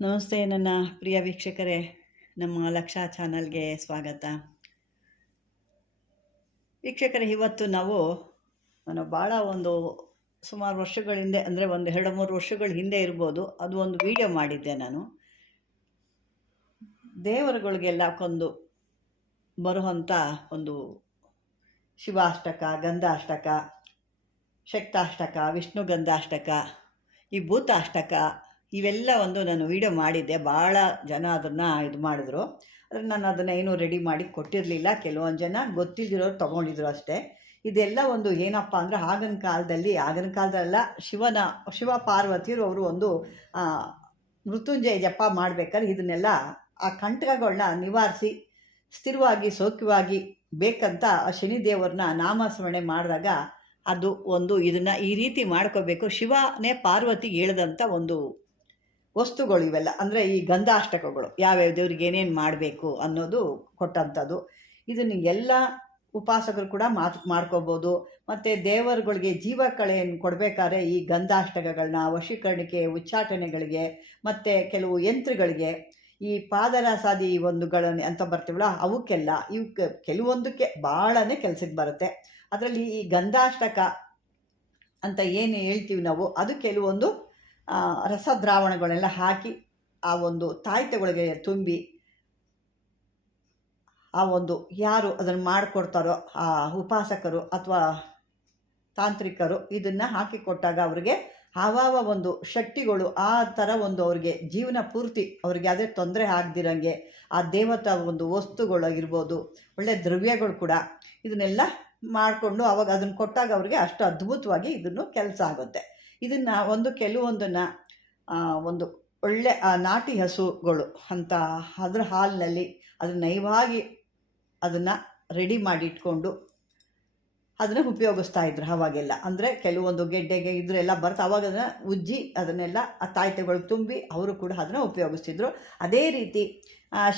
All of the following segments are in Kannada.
ನಮಸ್ತೆ ನನ್ನ ಪ್ರಿಯ ವೀಕ್ಷಕರೇ, ನಮ್ಮ ಲಕ್ಷ ಚಾನಲ್ಗೆ ಸ್ವಾಗತ. ವೀಕ್ಷಕರೇ, ಇವತ್ತು ನಾವು ನಾನು ಭಾಳ ಒಂದು ಸುಮಾರು ವರ್ಷಗಳ ಹಿಂದೆ, ಅಂದರೆ ಒಂದು ಎರಡು ಮೂರು ವರ್ಷಗಳ ಹಿಂದೆ ಇರ್ಬೋದು, ಅದು ಒಂದು ವಿಡಿಯೋ ಮಾಡಿದ್ದೆ ನಾನು. ದೇವರುಗಳಿಗೆಲ್ಲ ಕೊಂದು ಬರುವಂಥ ಒಂದು ಶಿವಾಷ್ಟಕ, ಗಂಧಾಷ್ಟಕ, ಶಕ್ತಾಷ್ಟಕ, ವಿಷ್ಣು ಗಂಧಾಷ್ಟಕ, ಈ ಭೂತಾಷ್ಟಕ ಇವೆಲ್ಲ ಒಂದು ನಾನು ವಿಡಿಯೋ ಮಾಡಿದ್ದೆ. ಭಾಳ ಜನ ಅದನ್ನು ಇದು ಮಾಡಿದ್ರು. ಆದರೆ ನಾನು ಅದನ್ನು ಏನೂ ರೆಡಿ ಮಾಡಿ ಕೊಟ್ಟಿರಲಿಲ್ಲ. ಕೆಲವೊಂದು ಜನ ಗೊತ್ತಿದ್ದಿರೋರು ತೊಗೊಂಡಿದ್ರು ಅಷ್ಟೇ. ಇದೆಲ್ಲ ಒಂದು ಏನಪ್ಪ ಅಂದರೆ ಆಗಿನ ಕಾಲದಲ್ಲಿ, ಆಗಿನ ಕಾಲದಲ್ಲ ಶಿವನ, ಶಿವ ಪಾರ್ವತಿಯರು ಅವರು ಒಂದು ಮೃತ್ಯುಂಜಯ ಜಪ ಮಾಡಬೇಕಾದ್ರೆ ಇದನ್ನೆಲ್ಲ ಆ ಕಂಟಕಗಳನ್ನ ನಿವಾರಿಸಿ, ಸ್ಥಿರವಾಗಿ, ಸೌಖ್ಯವಾಗಿ ಬೇಕಂತ ಆ ಶನಿದೇವ್ರನ್ನ ನಾಮಸ್ಮರಣೆ ಮಾಡಿದಾಗ ಅದು ಒಂದು ಇದನ್ನು ಈ ರೀತಿ ಮಾಡ್ಕೋಬೇಕು. ಶಿವನೇ ಪಾರ್ವತಿಗೆ ಹೇಳ್ದಂಥ ಒಂದು ವಸ್ತುಗಳು ಇವೆಲ್ಲ. ಅಂದರೆ ಈ ಗಂಧಾಷ್ಟಕಗಳು, ಯಾವ್ಯಾವ ದೇವ್ರಿಗೆ ಏನೇನು ಮಾಡಬೇಕು ಅನ್ನೋದು ಕೊಟ್ಟಂಥದ್ದು. ಇದನ್ನು ಎಲ್ಲ ಉಪಾಸಕರು ಕೂಡ ಮಾತು, ಮಾಡ್ಕೋಬೋದು. ಮತ್ತು ದೇವರುಗಳಿಗೆ ಜೀವ ಕಳೆಯನ್ನು ಕೊಡಬೇಕಾದ್ರೆ ಈ ಗಂಧಾಷ್ಟಕಗಳನ್ನ, ವಶೀಕರಣಕ್ಕೆ, ಉಚ್ಚಾಟನೆಗಳಿಗೆ, ಮತ್ತು ಕೆಲವು ಯಂತ್ರಗಳಿಗೆ, ಈ ಪಾದರಸಾದಿ ಒಂದುಗಳನ್ನು ಅಂತ ಬರ್ತೀವಲ್ಲ, ಅವಕ್ಕೆಲ್ಲ ಇವಕ್ಕೆ ಕೆಲವೊಂದಕ್ಕೆ ಭಾಳನೇ ಕೆಲ್ಸಕ್ಕೆ ಬರುತ್ತೆ. ಅದರಲ್ಲಿ ಈ ಗಂಧಾಷ್ಟಕ ಅಂತ ಏನು ಹೇಳ್ತೀವಿ ನಾವು, ಅದು ಕೆಲವೊಂದು ರಸದ್ರಾವಣಗಳೆಲ್ಲ ಹಾಕಿ ಆ ಒಂದು ತಾಯ್ತೆಗಳಿಗೆ ತುಂಬಿ ಆ ಒಂದು ಯಾರು ಅದನ್ನು ಮಾಡಿಕೊಡ್ತಾರೋ ಆ ಉಪಾಸಕರು ಅಥವಾ ತಾಂತ್ರಿಕರು ಇದನ್ನು ಹಾಕಿಕೊಟ್ಟಾಗ ಅವರಿಗೆ ಆವಾವ ಒಂದು ಶಕ್ತಿಗಳು ಆ ಥರ ಒಂದು ಅವ್ರಿಗೆ ಜೀವನ ಪೂರ್ತಿ ಅವ್ರಿಗೆ ಯಾವುದೇ ತೊಂದರೆ ಆಗದಿರಂಗೆ, ಆ ದೇವತಾ ಒಂದು ವಸ್ತುಗಳಾಗಿರ್ಬೋದು ಒಳ್ಳೆಯ ದ್ರವ್ಯಗಳು ಕೂಡ ಇದನ್ನೆಲ್ಲ ಮಾಡಿಕೊಂಡು ಅವಾಗ ಅದನ್ನು ಕೊಟ್ಟಾಗ ಅವ್ರಿಗೆ ಅಷ್ಟು ಅದ್ಭುತವಾಗಿ ಇದನ್ನು ಕೆಲಸ ಆಗುತ್ತೆ. ಇದನ್ನು ಒಂದು ಕೆಲವೊಂದನ್ನು ಒಂದು ಒಳ್ಳೆ ನಾಟಿ ಹಸುಗಳು ಅಂತ ಅದರ ಹಾಲಿನಲ್ಲಿ ಅದನ್ನು ನಯವಾಗಿ ಅದನ್ನು ರೆಡಿ ಮಾಡಿ ಇಟ್ಕೊಂಡು ಅದನ್ನು ಉಪಯೋಗಿಸ್ತಾ ಇದ್ರು ಅವಾಗೆಲ್ಲ. ಅಂದರೆ ಕೆಲವೊಂದು ಗೆಡ್ಡೆಗೆ ಇದ್ರೆಲ್ಲ ಬರ್ತ, ಅವಾಗ ಅದನ್ನು ಉಜ್ಜಿ ಅದನ್ನೆಲ್ಲ ಆ ತಾಯ್ತೆಗಳು ತುಂಬಿ ಅವರು ಕೂಡ ಅದನ್ನು ಉಪಯೋಗಿಸ್ತಿದ್ರು. ಅದೇ ರೀತಿ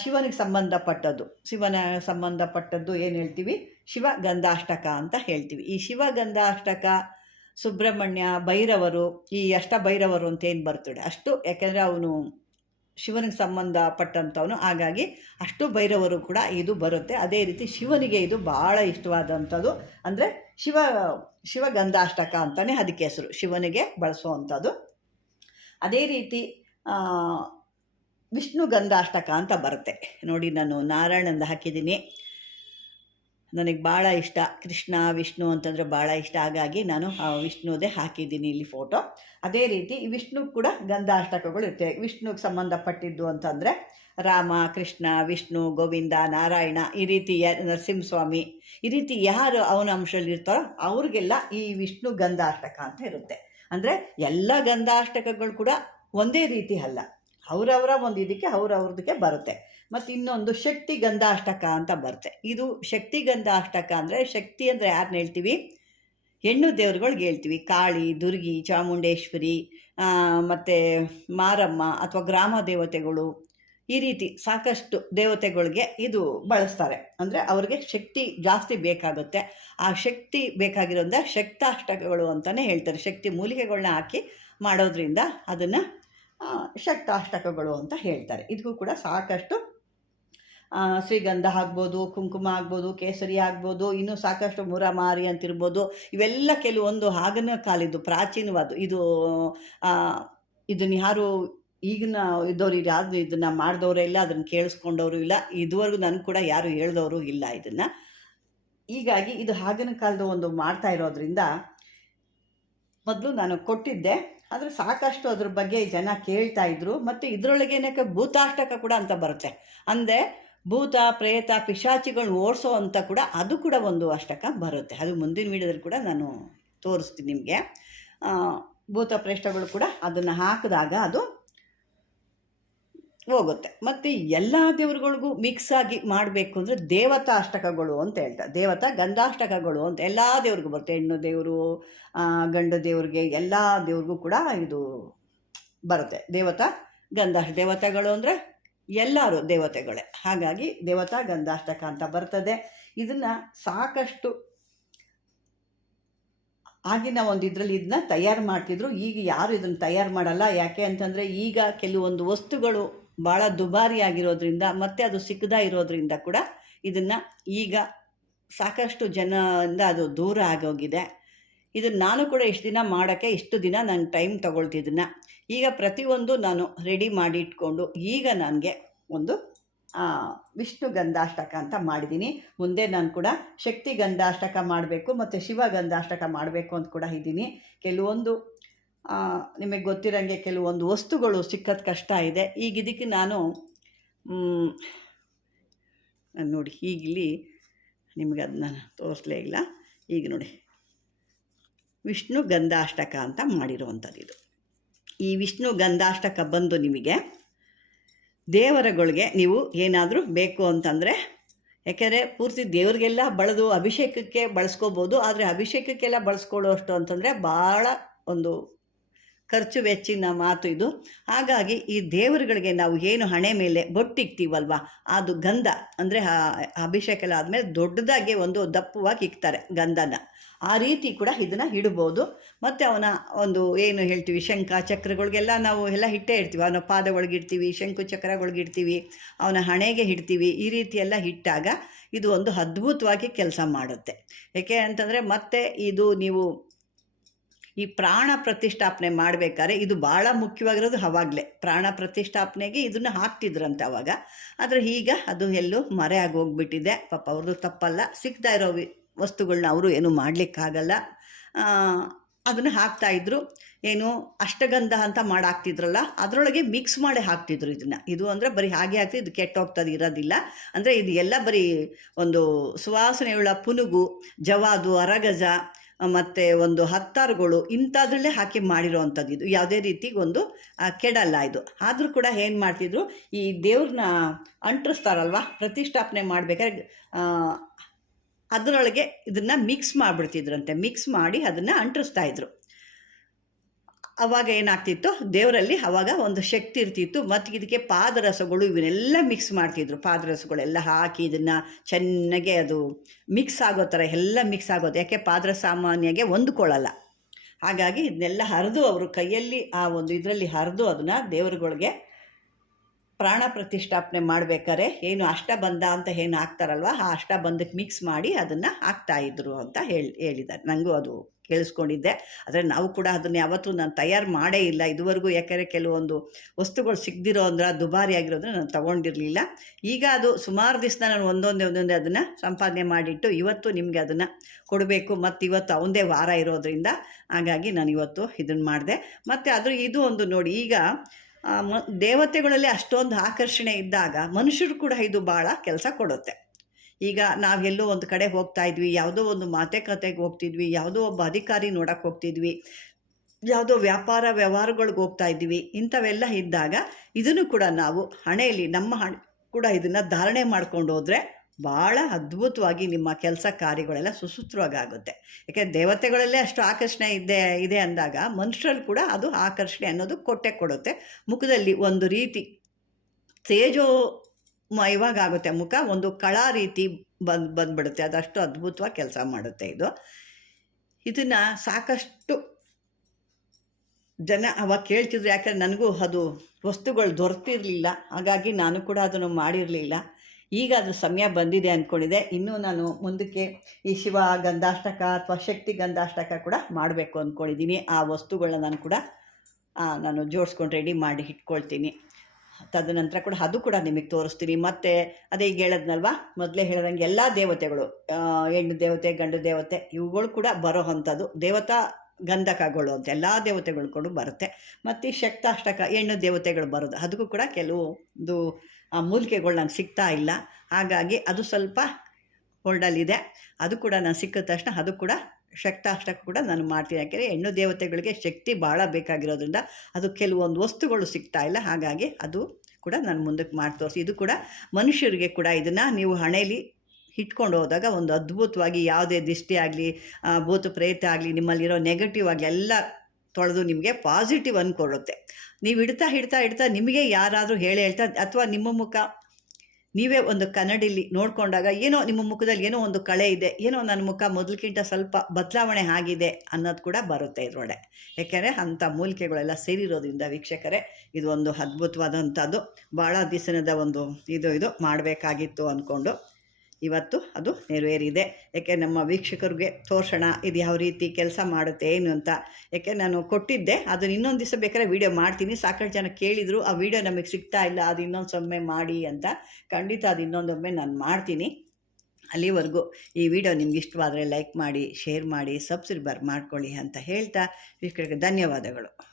ಶಿವನಿಗೆ ಸಂಬಂಧಪಟ್ಟದ್ದು, ಶಿವನ ಸಂಬಂಧಪಟ್ಟದ್ದು ಏನು ಹೇಳ್ತೀವಿ? ಶಿವ ಗಂಧಾಷ್ಟಕ ಅಂತ ಹೇಳ್ತೀವಿ. ಈ ಶಿವ ಗಂಧಾಷ್ಟಕ ಸುಬ್ರಹ್ಮಣ್ಯ ಭೈರವರು, ಈ ಅಷ್ಟ ಭೈರವರು ಅಂತ ಏನು ಬರ್ತದೆ? ಅಷ್ಟು, ಯಾಕೆಂದರೆ ಅವನು ಶಿವನಿಗೆ ಸಂಬಂಧಪಟ್ಟಂಥವನು ಹಾಗಾಗಿ ಅಷ್ಟು ಭೈರವರು ಕೂಡ ಇದು ಬರುತ್ತೆ. ಅದೇ ರೀತಿ ಶಿವನಿಗೆ ಇದು ಭಾಳ ಇಷ್ಟವಾದಂಥದ್ದು. ಅಂದರೆ ಶಿವ, ಶಿವಗಂಧಾಷ್ಟಕ ಅಂತಲೇ ಅದಕ್ಕೆ ಹೆಸರು. ಶಿವನಿಗೆ ಬಳಸುವಂಥದ್ದು. ಅದೇ ರೀತಿ ವಿಷ್ಣು ಗಂಧಾಷ್ಟಕ ಅಂತ ಬರುತ್ತೆ. ನೋಡಿ, ನಾನು ನಾರಾಯಣಂದ ಹಾಕಿದ್ದೀನಿ. ನನಗೆ ಭಾಳ ಇಷ್ಟ. ಕೃಷ್ಣ, ವಿಷ್ಣು ಅಂತಂದರೆ ಭಾಳ ಇಷ್ಟ. ಹಾಗಾಗಿ ನಾನು ವಿಷ್ಣುದೇ ಹಾಕಿದ್ದೀನಿ ಇಲ್ಲಿ ಫೋಟೋ ಅದೇ ರೀತಿ ವಿಷ್ಣು ಕೂಡ ಗಂಧಾಷ್ಟಕಗಳು ಇರ್ತವೆ ವಿಷ್ಣುಗೆ ಸಂಬಂಧಪಟ್ಟಿದ್ದು ಅಂತಂದರೆ ರಾಮ, ಕೃಷ್ಣ, ವಿಷ್ಣು, ಗೋವಿಂದ, ನಾರಾಯಣ ಈ ರೀತಿ ನರಸಿಂಹಸ್ವಾಮಿ ಈ ರೀತಿ ಯಾರು ಅವನ ಅಂಶದಲ್ಲಿ ಇರ್ತಾರೋ ಅವ್ರಿಗೆಲ್ಲ ಈ ವಿಷ್ಣು ಗಂಧಾಷ್ಟಕ ಅಂತ ಇರುತ್ತೆ. ಅಂದರೆ ಎಲ್ಲ ಗಂಧಾಷ್ಟಕಗಳು ಕೂಡ ಒಂದೇ ರೀತಿ ಅಲ್ಲ. ಅವರವರ ಒಂದು ಇದಕ್ಕೆ ಅವ್ರವ್ರದಕ್ಕೆ ಬರುತ್ತೆ. ಮತ್ತು ಇನ್ನೊಂದು ಶಕ್ತಿ ಗಂಧಾಷ್ಟಕ ಅಂತ ಬರುತ್ತೆ. ಇದು ಶಕ್ತಿ ಗಂಧಾಷ್ಟಕ ಅಂದರೆ ಶಕ್ತಿ ಅಂದರೆ ಯಾರನ್ನ ಹೇಳ್ತೀವಿ? ಹೆಣ್ಣು ದೇವ್ರುಗಳ್ಗೆ ಹೇಳ್ತೀವಿ. ಕಾಳಿ, ದುರ್ಗಿ, ಚಾಮುಂಡೇಶ್ವರಿ ಮತ್ತು ಮಾರಮ್ಮ ಅಥವಾ ಗ್ರಾಮ ದೇವತೆಗಳು ಈ ರೀತಿ ಸಾಕಷ್ಟು ದೇವತೆಗಳಿಗೆ ಇದು ಬಳಸ್ತಾರೆ. ಅಂದರೆ ಅವ್ರಿಗೆ ಶಕ್ತಿ ಜಾಸ್ತಿ ಬೇಕಾಗುತ್ತೆ. ಆ ಶಕ್ತಿ ಬೇಕಾಗಿರೋದ್ರಿಂದ ಶಕ್ತಾಷ್ಟಕಗಳು ಅಂತಲೇ ಹೇಳ್ತಾರೆ. ಶಕ್ತಿ ಮೂಲಿಕೆಗಳನ್ನ ಹಾಕಿ ಮಾಡೋದ್ರಿಂದ ಅದನ್ನು ಶಕ್ತಾಷ್ಟಕಗಳು ಅಂತ ಹೇಳ್ತಾರೆ. ಇದಕ್ಕೂ ಕೂಡ ಸಾಕಷ್ಟು ಶ್ರೀಗಂಧ ಆಗ್ಬೋದು, ಕುಂಕುಮ ಆಗ್ಬೋದು, ಕೇಸರಿ ಆಗ್ಬೋದು, ಇನ್ನೂ ಸಾಕಷ್ಟು ಮುರಮಾರಿ ಅಂತಿರ್ಬೋದು, ಇವೆಲ್ಲ ಕೆಲವೊಂದು ಆಗಿನ ಕಾಲಿದ್ದು ಪ್ರಾಚೀನವಾದ ಇದು ಇದನ್ನು ಯಾರು ಈಗಿನ ಇದ್ದವ್ರು ಯಾರು ಇದನ್ನು ಮಾಡಿದವರೆಲ್ಲ ಅದನ್ನು ಕೇಳಿಸ್ಕೊಂಡವರು ಇಲ್ಲ, ಇದುವರೆಗೂ ನನಗೆ ಕೂಡ ಯಾರು ಹೇಳ್ದವರು ಇಲ್ಲ ಇದನ್ನು. ಹೀಗಾಗಿ ಇದು ಆಗಿನ ಕಾಲದ ಒಂದು ಮಾಡ್ತಾ ಇರೋದ್ರಿಂದ ಮೊದಲು ನಾನು ಕೊಟ್ಟಿದ್ದೆ ಆದರೆ ಸಾಕಷ್ಟು ಅದ್ರ ಬಗ್ಗೆ ಜನ ಕೇಳ್ತಾ ಇದ್ರು. ಮತ್ತು ಇದರೊಳಗೇನಕ್ಕೆ ಭೂತಾಷ್ಟಕ ಕೂಡ ಅಂತ ಬರುತ್ತೆ. ಅಂದರೆ ಭೂತ, ಪ್ರೇತ, ಪಿಶಾಚಿಗಳು ಓಡಿಸೋ ಅಂತ ಕೂಡ ಅದು ಕೂಡ ಒಂದು ಅಷ್ಟಕ ಬರುತ್ತೆ. ಅದು ಮುಂದಿನ ವಿಡಿಯೋದಲ್ಲಿ ಕೂಡ ನಾನು ತೋರಿಸ್ತೀನಿ ನಿಮಗೆ. ಭೂತ, ಪ್ರೇಷ್ಟಗಳು ಕೂಡ ಅದನ್ನು ಹಾಕಿದಾಗ ಅದು ಹೋಗುತ್ತೆ. ಮತ್ತು ಎಲ್ಲ ದೇವರುಗಳಿಗೂ ಮಿಕ್ಸ್ ಆಗಿ ಮಾಡಬೇಕು ಅಂದರೆ ದೇವತಾ ಅಷ್ಟಕಗಳು ಅಂತ ಹೇಳ್ತಾರೆ ದೇವತಾ ಗಂಧಾಷ್ಟಕಗಳು ಅಂತ ಎಲ್ಲ ದೇವ್ರಿಗೂ ಬರುತ್ತೆ. ಹೆಣ್ಣು ದೇವರು ಗಂಡು ದೇವ್ರಿಗೆ ಎಲ್ಲ ದೇವ್ರಿಗೂ ಕೂಡ ಇದು ಬರುತ್ತೆ. ದೇವತಾ ಗಂಧಾಷ್ಟ, ದೇವತೆಗಳು ಅಂದರೆ ಎಲ್ಲರೂ ದೇವತೆಗಳೇ. ಹಾಗಾಗಿ ದೇವತಾ ಗಂಧಾಷ್ಟಕ ಅಂತ ಬರ್ತದೆ. ಇದನ್ನು ಸಾಕಷ್ಟು ಆಗಿನ ಒಂದು ಇದರಲ್ಲಿ ಇದನ್ನ ತಯಾರು ಮಾಡ್ತಿದ್ರು. ಈಗ ಯಾರು ಇದನ್ನು ತಯಾರು ಮಾಡಲ್ಲ. ಯಾಕೆ ಅಂತಂದರೆ ಈಗ ಕೆಲವೊಂದು ವಸ್ತುಗಳು ಭಾಳ ದುಬಾರಿ ಆಗಿರೋದ್ರಿಂದ, ಮತ್ತು ಅದು ಸಿಕ್ಕದಾ ಇರೋದ್ರಿಂದ ಕೂಡ ಇದನ್ನು ಈಗ ಸಾಕಷ್ಟು ಜನದಿಂದ ಅದು ದೂರ ಆಗೋಗಿದೆ. ಇದನ್ನು ನಾನು ಕೂಡ ಇಷ್ಟು ದಿನ ಮಾಡೋಕ್ಕೆ ಇಷ್ಟು ದಿನ ನಾನು ಟೈಮ್ ತಗೊಳ್ತಿದ್ದನ್ನ ಈಗ ಪ್ರತಿಯೊಂದು ನಾನು ರೆಡಿ ಮಾಡಿ ಇಟ್ಕೊಂಡು ಈಗ ನನಗೆ ಒಂದು ವಿಷ್ಣು ಗಂಧಾಷ್ಟಕ ಅಂತ ಮಾಡಿದ್ದೀನಿ. ಮುಂದೆ ನಾನು ಕೂಡ ಶಕ್ತಿ ಗಂಧಾಷ್ಟಕ ಮಾಡಬೇಕು ಮತ್ತು ಶಿವ ಗಂಧಾಷ್ಟಕ ಮಾಡಬೇಕು ಅಂತ ಕೂಡ ಇದ್ದೀನಿ. ಕೆಲವೊಂದು ನಿಮಗೆ ಗೊತ್ತಿರೋಂಗೆ ಕೆಲವೊಂದು ವಸ್ತುಗಳು ಸಿಕ್ಕದ ಕಷ್ಟ ಇದೆ. ಈಗ ಇದಕ್ಕೆ ನಾನು ನೋಡಿ ಈಗಿಲ್ಲಿ ನಿಮಗೆ ಅದನ್ನ ತೋರಿಸ್ಲೇ ಇಲ್ಲ. ಈಗ ನೋಡಿ, ವಿಷ್ಣು ಗಂಧಾಷ್ಟಕ ಅಂತ ಮಾಡಿರುವಂಥದ್ದು ಇದು. ಈ ವಿಷ್ಣು ಗಂಧಾಷ್ಟಕ ಬಂದು ನಿಮಗೆ ದೇವರಗಳಿಗೆ ನೀವು ಏನಾದರೂ ಬೇಕು ಅಂತಂದರೆ, ಯಾಕೆಂದರೆ ಪೂರ್ತಿ ದೇವರಿಗೆಲ್ಲ ಬಳದು ಅಭಿಷೇಕಕ್ಕೆ ಬಳಸ್ಕೋಬೋದು, ಆದರೆ ಅಭಿಷೇಕಕ್ಕೆಲ್ಲ ಬಳಸ್ಕೊಳ್ಳೋಷ್ಟು ಅಂತಂದರೆ ಭಾಳ ಒಂದು ಖರ್ಚು ವೆಚ್ಚಿನ ಮಾತು ಇದು. ಹಾಗಾಗಿ ಈ ದೇವರುಗಳಿಗೆ ನಾವು ಏನು ಹಣೆ ಮೇಲೆ ಬೊಟ್ಟಿಕ್ತೀವಲ್ವ? ಅದು ಗಂಧ ಅಂದರೆ ಅಭಿಷೇಕ ಎಲ್ಲ ಆದಮೇಲೆ ದೊಡ್ಡದಾಗಿ ಒಂದು ದಪ್ಪವಾಗಿ ಇಕ್ತಾರೆ ಗಂಧನ. ಆ ರೀತಿ ಕೂಡ ಇದನ್ನು ಇಡ್ಬೋದು. ಮತ್ತು ಅವನ ಒಂದು ಏನು ಹೇಳ್ತೀವಿ, ಶಂಖ ಚಕ್ರಗಳಿಗೆಲ್ಲ ನಾವು ಎಲ್ಲ ಹಿಟ್ಟೇ ಇಡ್ತೀವಿ. ಅವನ ಪಾದಗಳಿಗಿಡ್ತೀವಿ ಶಂಕು ಚಕ್ರಗಳಿಗಿಡ್ತೀವಿ ಅವನ ಹಣೆಗೆ ಇಡ್ತೀವಿ, ಈ ರೀತಿ ಎಲ್ಲ ಇಟ್ಟಾಗ ಇದು ಒಂದು ಅದ್ಭುತವಾಗಿ ಕೆಲಸ ಮಾಡುತ್ತೆ. ಏಕೆ ಅಂತಂದರೆ ಮತ್ತೆ ಇದು ನೀವು ಈ ಪ್ರಾಣ ಪ್ರತಿಷ್ಠಾಪನೆ ಮಾಡಬೇಕಾದ್ರೆ ಇದು ಭಾಳ ಮುಖ್ಯವಾಗಿರೋದು ಅವಾಗಲೇ. ಪ್ರಾಣ ಪ್ರತಿಷ್ಠಾಪನೆಗೆ ಇದನ್ನು ಹಾಕ್ತಿದ್ರಂತೆ ಅವಾಗ. ಆದರೆ ಈಗ ಅದು ಎಲ್ಲೂ ಮರೆ ಆಗಿ ಹೋಗ್ಬಿಟ್ಟಿದೆ. ಪಾಪ ಅವ್ರದ್ದು ತಪ್ಪಲ್ಲ. ಸಿಗ್ತಾ ಇರೋ ವಸ್ತುಗಳನ್ನ ಅವರು ಏನು ಮಾಡಲಿಕ್ಕಾಗಲ್ಲ. ಅದನ್ನು ಹಾಕ್ತಾಯಿದ್ರು ಏನು ಅಷ್ಟಗಂಧ ಅಂತ ಮಾಡಿ ಹಾಕ್ತಿದ್ರಲ್ಲ ಅದರೊಳಗೆ ಮಿಕ್ಸ್ ಮಾಡಿ ಹಾಕ್ತಿದ್ರು ಇದನ್ನು. ಇದು ಅಂದರೆ ಬರೀ ಹಾಗೆ ಹಾಕ್ತಿ ಇದು ಕೆಟ್ಟೋಗ್ತದೆ, ಇರೋದಿಲ್ಲ. ಅಂದರೆ ಇದು ಎಲ್ಲ ಬರೀ ಒಂದು ಸುವಾಸನೆಯುಳ್ಳ ಪುನುಗು, ಜವಾದು, ಅರಗಜ ಮತ್ತು ಒಂದು ಹತ್ತಾರುಗಳು ಇಂಥದ್ರಲ್ಲೇ ಹಾಕಿ ಮಾಡಿರೋವಂಥದ್ದು ಇದು. ಯಾವುದೇ ರೀತಿಗೆ ಒಂದು ಕೆಡಲ್ಲ ಇದು. ಆದರೂ ಕೂಡ ಏನು ಮಾಡ್ತಿದ್ರು, ಈ ದೇವ್ರನ್ನ ಅಂಟಿಸ್ತಾರಲ್ವ ಪ್ರತಿಷ್ಠಾಪನೆ ಮಾಡಬೇಕಾದ್ರೆ ಅದರೊಳಗೆ ಇದನ್ನು ಮಿಕ್ಸ್ ಮಾಡಿಬಿಡ್ತಿದ್ರಂತೆ. ಮಿಕ್ಸ್ ಮಾಡಿ ಅದನ್ನು ಅಂಟಿಸ್ತಾ ಇದ್ರು. ಅವಾಗ ಏನಾಗ್ತಿತ್ತು? ದೇವರಲ್ಲಿ ಅವಾಗ ಒಂದು ಶಕ್ತಿ ಇರ್ತಿತ್ತು. ಮತ್ತು ಇದಕ್ಕೆ ಪಾದರಸಗಳು ಇವನ್ನೆಲ್ಲ ಮಿಕ್ಸ್ ಮಾಡ್ತಿದ್ರು. ಪಾದರಸಗಳೆಲ್ಲ ಹಾಕಿ ಇದನ್ನು ಚೆನ್ನಾಗೆ ಅದು ಮಿಕ್ಸ್ ಆಗೋ ಥರ ಎಲ್ಲ ಮಿಕ್ಸ್ ಆಗೋದು. ಯಾಕೆ? ಪಾದರ ಸಾಮಾನ್ಯಗೆ ಹೊಂದ್ಕೊಳ್ಳಲ್ಲ. ಹಾಗಾಗಿ ಇದನ್ನೆಲ್ಲ ಹರಿದು ಅವರು ಕೈಯಲ್ಲಿ ಆ ಒಂದು ಇದರಲ್ಲಿ ಹರಿದು ಅದನ್ನು ದೇವರುಗಳಿಗೆ ಪ್ರಾಣ ಪ್ರತಿಷ್ಠಾಪನೆ ಮಾಡಬೇಕಾದ್ರೆ ಏನು ಅಷ್ಟಬಂಧ ಅಂತ ಏನು ಹಾಕ್ತಾರಲ್ವ? ಆ ಅಷ್ಟಬಂಧಕ್ಕೆ ಮಿಕ್ಸ್ ಮಾಡಿ ಅದನ್ನು ಹಾಕ್ತಾಯಿದ್ರು ಅಂತ ಹೇಳಿ ಹೇಳಿದ್ದಾರೆ ನನಗೂ ಅದು ಕೇಳಿಸ್ಕೊಂಡಿದ್ದೆ. ಆದರೆ ನಾವು ಕೂಡ ಅದನ್ನು ಯಾವತ್ತೂ ನಾನು ತಯಾರು ಮಾಡೇ ಇಲ್ಲ. ಇದುವರೆಗೂ ಯಾಕೆಂದರೆ ಕೆಲವೊಂದು ವಸ್ತುಗಳು ಸಿಗದಿರೋ ಅಂದ್ರೆ ದುಬಾರಿ ಆಗಿರೋದ್ರೆ ನಾನು ತೊಗೊಂಡಿರಲಿಲ್ಲ. ಈಗ ಅದು ಸುಮಾರು ದಿವಸ ನಾನು ಒಂದೊಂದೇ ಒಂದೊಂದೇ ಅದನ್ನು ಸಂಪಾದನೆ ಮಾಡಿಟ್ಟು ಇವತ್ತು ನಿಮಗೆ ಅದನ್ನು ಕೊಡಬೇಕು. ಮತ್ತು ಇವತ್ತು ಅವಂದೇ ವಾರ ಇರೋದ್ರಿಂದ ಹಾಗಾಗಿ ನಾನು ಇವತ್ತು ಇದನ್ನು ಮಾಡಿದೆ. ಮತ್ತು ಅದು ಇದು ಒಂದು ನೋಡಿ, ಈಗ ದೇವತೆಗಳಲ್ಲಿ ಅಷ್ಟೊಂದು ಆಕರ್ಷಣೆ ಇದ್ದಾಗ ಮನುಷ್ಯರು ಕೂಡ ಇದು ಭಾಳ ಕೆಲಸ ಕೊಡುತ್ತೆ. ಈಗ ನಾವೆಲ್ಲೋ ಒಂದು ಕಡೆ ಹೋಗ್ತಾ ಇದ್ವಿ, ಯಾವುದೋ ಒಂದು ಮಾತುಕತೆಗೆ ಹೋಗ್ತಿದ್ವಿ, ಯಾವುದೋ ಒಬ್ಬ ಅಧಿಕಾರಿ ನೋಡಕ್ಕೆ ಹೋಗ್ತಿದ್ವಿ, ಯಾವುದೋ ವ್ಯಾಪಾರ ವ್ಯವಹಾರಗಳಿಗೆ ಹೋಗ್ತಾ ಇದ್ವಿ, ಇಂಥವೆಲ್ಲ ಇದ್ದಾಗ ಇದನ್ನು ಕೂಡ ನಾವು ಹಣೆಯಲ್ಲಿ ನಮ್ಮ ಹಣೆ ಕೂಡ ಇದನ್ನು ಧಾರಣೆ ಮಾಡ್ಕೊಂಡು ಹೋದರೆ ಭಾಳ ಅದ್ಭುತವಾಗಿ ನಿಮ್ಮ ಕೆಲಸ ಕಾರ್ಯಗಳೆಲ್ಲ ಸುಸೂತ್ರವಾಗಿ ಆಗುತ್ತೆ. ಯಾಕೆ ದೇವತೆಗಳಲ್ಲೇ ಅಷ್ಟು ಆಕರ್ಷಣೆ ಇದೆ ಇದೆ ಅಂದಾಗ ಮನುಷ್ಯರಲ್ಲಿ ಕೂಡ ಅದು ಆಕರ್ಷಣೆ ಅನ್ನೋದು ಕೊಟ್ಟೆ ಕೊಡುತ್ತೆ. ಮುಖದಲ್ಲಿ ಒಂದು ರೀತಿ ತೇಜೋಮಯವಾಗಿ ಆಗುತ್ತೆ ಮುಖ. ಒಂದು ಕಳಾ ರೀತಿ ಬಂದು, ಬಂದ್ಬಿಡುತ್ತೆ. ಅದಷ್ಟು ಅದ್ಭುತವಾಗಿ ಕೆಲಸ ಮಾಡುತ್ತೆ ಇದು. ಇದನ್ನು ಸಾಕಷ್ಟು ಜನ ಅವಾಗ ಕೇಳ್ತಿದ್ರು. ಯಾಕಂದ್ರೆ ನನಗೂ ಅದು ವಸ್ತುಗಳು ದೊರೆತಿರಲಿಲ್ಲ. ಹಾಗಾಗಿ ನಾನು ಕೂಡ ಅದನ್ನು ಮಾಡಿರಲಿಲ್ಲ. ಈಗ ಅದು ಸಮಯ ಬಂದಿದೆ ಅಂದ್ಕೊಂಡಿದೆ ಇನ್ನೂ ನಾನು ಮುಂದಕ್ಕೆ ಈ ಶಿವ ಗಂಧಾಷ್ಟಕ ಅಥವಾ ಶಕ್ತಿ ಗಂಧಾಷ್ಟಕ ಕೂಡ ಮಾಡಬೇಕು ಅಂದ್ಕೊಂಡಿದ್ದೀನಿ ಆ ವಸ್ತುಗಳನ್ನ ನಾನು ಕೂಡ ನಾನು ಜೋಡಿಸ್ಕೊಂಡು ರೆಡಿ ಮಾಡಿ ಇಟ್ಕೊಳ್ತೀನಿ. ತದನಂತರ ಕೂಡ ಅದು ಕೂಡ ನಿಮಗೆ ತೋರಿಸ್ತೀನಿ. ಮತ್ತು ಅದೇ ಈಗ ಹೇಳದ್ನಲ್ವಾ? ಮೊದಲೇ ಹೇಳಿದಂಗೆ ಎಲ್ಲ ದೇವತೆಗಳು ಹೆಣ್ಣು ದೇವತೆ, ಗಂಡು ದೇವತೆ, ಇವುಗಳು ಕೂಡ ಬರೋ ಅಂಥದ್ದು. ದೇವತಾ ಗಂಧಕಗಳು ಅಂತ ಎಲ್ಲ ದೇವತೆಗಳು ಕೂಡ ಬರುತ್ತೆ. ಮತ್ತು ಶಕ್ತಾಷ್ಟಕ ಹೆಣ್ಣು ದೇವತೆಗಳು ಬರೋದು, ಅದಕ್ಕೂ ಕೂಡ ಕೆಲವೊಂದು, ಆ, ಮೂಲಿಕೆಗಳು ನಂಗೆ ಸಿಗ್ತಾ ಇಲ್ಲ. ಹಾಗಾಗಿ ಅದು ಸ್ವಲ್ಪ ಹೋಲ್ಡಲ್ಲಿದೆ ಅದು ಕೂಡ ನಾನು ಸಿಕ್ಕಿದ ತಕ್ಷಣ ಅದು ಕೂಡ ಶಕ್ತಾಷ್ಟಕ ಕೂಡ ನಾನು ಮಾಡ್ತೀನಿ. ಯಾಕೆಂದರೆ ಹೆಣ್ಣು ದೇವತೆಗಳಿಗೆ ಶಕ್ತಿ ಭಾಳ ಬೇಕಾಗಿರೋದ್ರಿಂದ ಅದು ಕೆಲವೊಂದು ವಸ್ತುಗಳು ಸಿಗ್ತಾ ಇಲ್ಲ. ಹಾಗಾಗಿ ಅದು ಕೂಡ ನಾನು ಮುಂದಕ್ಕೆ ಮಾಡಿ ತೋರಿಸಿ ಇದು ಕೂಡ ಮನುಷ್ಯರಿಗೆ ಕೂಡ ಇದನ್ನು ನೀವು ಹಣೆಯಲ್ಲಿ ಇಟ್ಕೊಂಡು ಹೋದಾಗ ಒಂದು ಅದ್ಭುತವಾಗಿ ಯಾವುದೇ ದೃಷ್ಟಿ ಆಗಲಿ ಭೂತ ಪ್ರೇತ ಆಗಲಿ, ನಿಮ್ಮಲ್ಲಿರೋ ನೆಗೆಟಿವ್ ಆಗಲಿ ಎಲ್ಲ ತೊಳೆದು ನಿಮಗೆ ಪಾಸಿಟಿವ್ ಅಂದ್ಕೊಡುತ್ತೆ ನೀವು ಇಡ್ತಾ ಇಡ್ತಾ ಇಡ್ತಾ ನಿಮಗೆ ಯಾರಾದರೂ ಹೇಳಿ ಹೇಳ್ತಾ, ಅಥವಾ ನಿಮ್ಮ ಮುಖ ನೀವೇ ಒಂದು ಕನ್ನಡಿಲಿ ನೋಡಿಕೊಂಡಾಗ ಏನೋ ನಿಮ್ಮ ಮುಖದಲ್ಲಿ ಏನೋ ಒಂದು ಕಳೆ ಇದೆ, ಏನೋ ನನ್ನ ಮುಖ ಮೊದಲಕ್ಕಿಂತ ಸ್ವಲ್ಪ ಬದಲಾವಣೆ ಆಗಿದೆ ಅನ್ನೋದು ಕೂಡ ಬರುತ್ತೆ ಇದರೊಳಗೆ ಯಾಕೆಂದರೆ ಅಂಥ ಮೂಲಿಕೆಗಳೆಲ್ಲ ಸೇರಿರೋದ್ರಿಂದ ವೀಕ್ಷಕರೇ, ಇದು ಒಂದು ಅದ್ಭುತವಾದಂಥದ್ದು. ಭಾಳ ದಿಸನದ ಒಂದು ಇದು ಇದು ಮಾಡಬೇಕಾಗಿತ್ತು ಅಂದ್ಕೊಂಡು ಇವತ್ತು ಅದು ನೆರವೇರಿದೆ. ಯಾಕೆ ನಮ್ಮ ವೀಕ್ಷಕರಿಗೆ ತೋರ್ಸೋಣ, ಇದು ಯಾವ ರೀತಿ ಕೆಲಸ ಮಾಡುತ್ತೆ, ಏನು ಅಂತ. ಯಾಕೆ ನಾನು ಕೊಟ್ಟಿದ್ದೆ, ಅದನ್ನ ಇನ್ನೊಂದು ದಿವಸ ಬೇಕಾದ್ರೆ ವೀಡಿಯೋ ಮಾಡ್ತೀನಿ. ಸಾಕಷ್ಟು ಜನ ಕೇಳಿದರು, ಆ ವಿಡಿಯೋ ನಮಗೆ ಸಿಗ್ತಾ ಇಲ್ಲ, ಅದು ಇನ್ನೊಂದು ಸೊಮ್ಮೆ ಮಾಡಿ ಅಂತ. ಖಂಡಿತ ಅದು ಇನ್ನೊಂದೊಮ್ಮೆ ನಾನು ಮಾಡ್ತೀನಿ ಅಲ್ಲಿವರೆಗೂ. ಈ ವಿಡಿಯೋ ನಿಮ್ಗೆ ಇಷ್ಟವಾದರೆ ಲೈಕ್ ಮಾಡಿ ಶೇರ್ ಮಾಡಿ ಸಬ್ಸ್ಕ್ರೈಬರ್ ಮಾಡ್ಕೊಳ್ಳಿ ಅಂತ ಹೇಳ್ತಾ, ವೀಕ್ಷಕರಿಗೆ ಧನ್ಯವಾದಗಳು.